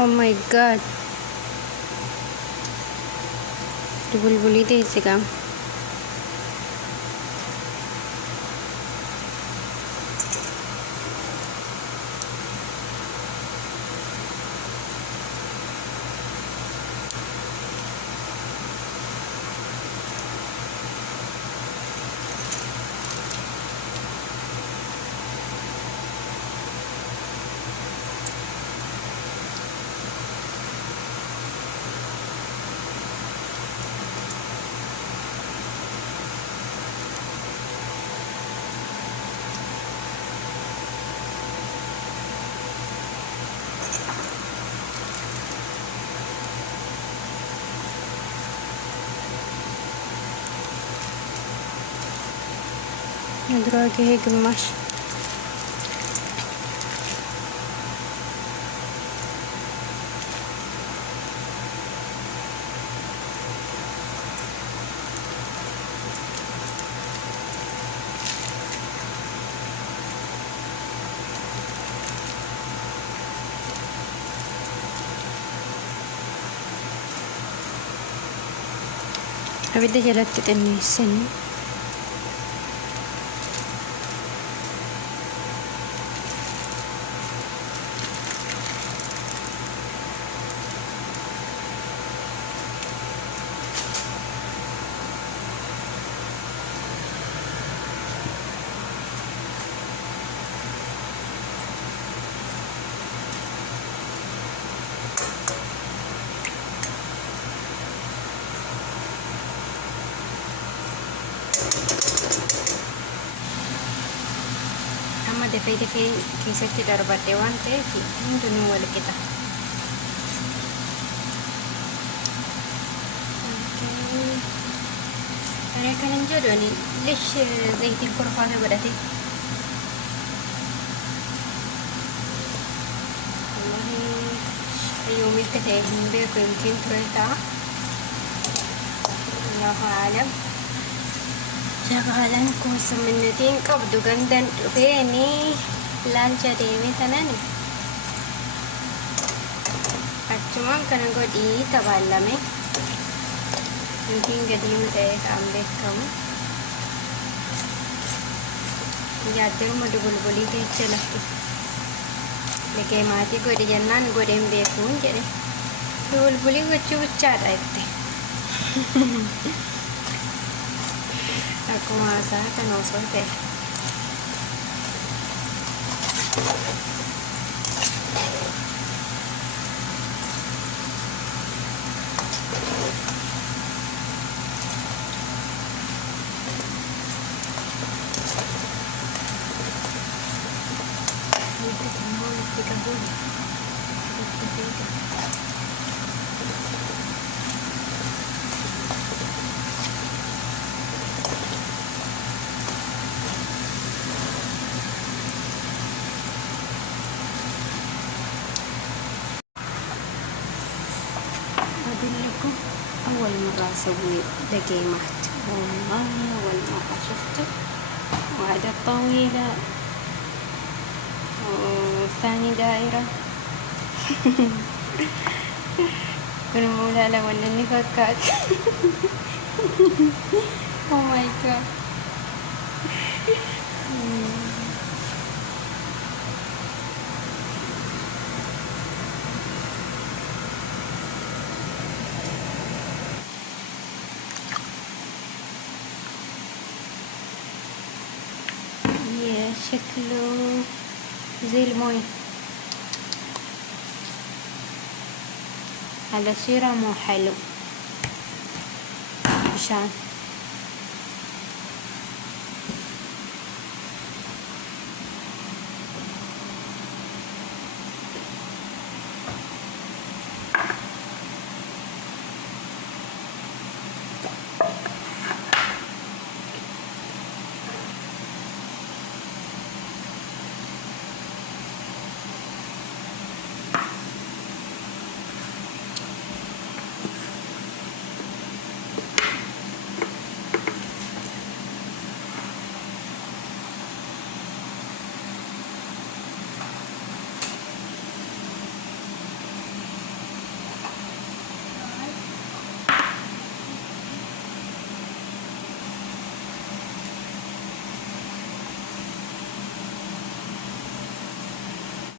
Oh my god. Dibulbuli deh sih kam. ندراجي هيك قماش. بدي جلدت اني السن dafee keessatti darbadhe waan ta'eef hundinuu wal qixa. Ani akkanan jedhu ani lesh zayitiin korfaata godhate. Wallahi yoomitti ta'e hin beeku yookiin ture ta'a. Allahu a'lam. Shakalan ko sa minatiin qabdu gandan dhufeeni laalcha deeme tanani achumaan kana godhii tabaallame yookiin gadiima ta'e kan beekamu yaaddeeruma dubulbulii teecha lafti ligee maatii godhi jennaan godheen beekuun jedhe dubulbulii gochuu bichaadha itti akkuma haasaa kan osoo ta'e لكم أول مرة أسوي لقيمات والله أول مرة شفته وهذا الطويلة والثاني دائرة كنا مولا لا ولا النفاقات Oh my god شكله زي المويه على شيرة مو حلو مشان